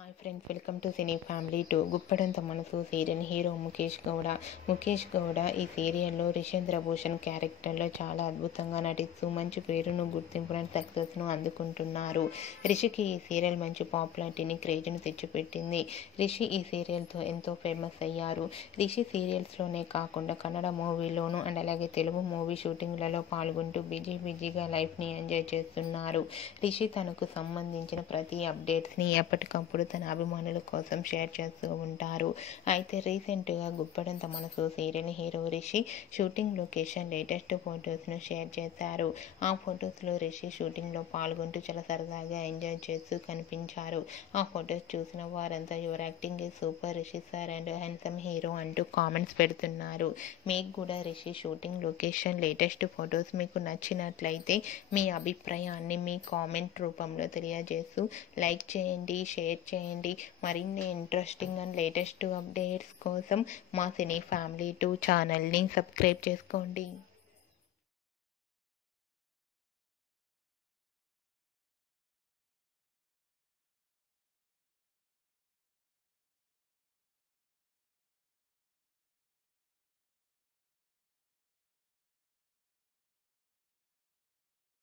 Hi friends, welcome to cine family 2. Guppedantha Manasu serial hero Mukesh Gowda ఈ సీరియల్లో రిషేంద్ర భూషణ్ క్యారెక్టర్లో చాలా అద్భుతంగా నటిస్తూ మంచి పేరును, గుర్తింపును, సక్సెస్ను అందుకుంటున్నారు. రిషికి ఈ సీరియల్ మంచి పాపులారిటీని, క్రేజ్ను తెచ్చిపెట్టింది. రిషి ఈ సీరియల్తో ఎంతో ఫేమస్ అయ్యారు. రిషి సీరియల్స్లోనే కాకుండా కన్నడ మూవీలోను అండ్ అలాగే తెలుగు మూవీ షూటింగ్లలో పాల్గొంటూ బిజీగా లైఫ్ని ఎంజాయ్ చేస్తున్నారు. రిషి తనకు సంబంధించిన ప్రతి అప్డేట్స్ని ఎప్పటికప్పుడు తన అభిమానుల కోసం షేర్ చేస్తూ ఉంటారు. అయితే రీసెంట్గా Guppedantha Manasu serial hero Rishi shooting location latest ఫొటోస్ను షేర్ చేశారు. ఆ ఫొటోస్లో రిషి షూటింగ్లో పాల్గొంటూ చాలా సరదాగా ఎంజాయ్ చేస్తూ కనిపించారు. ఆ ఫొటోస్ చూసిన వారంతా your acting is super Rishi sir and handsome hero అంటూ కామెంట్స్ పెడుతున్నారు. మీకు కూడా Rishi shooting location latest photos మీకు నచ్చినట్లయితే మీ అభిప్రాయాన్ని మీ కామెంట్ రూపంలో తెలియజేస్తూ లైక్ చేయండి, షేర్ చేయండి. మరిన్ని ఇంట్రెస్టింగ్ అండ్ లేటెస్ట్ అప్డేట్స్ కోసం మా సినీ ఫ్యామిలీ 2 ఛానల్ని సబ్స్క్రైబ్ చేసుకోండి.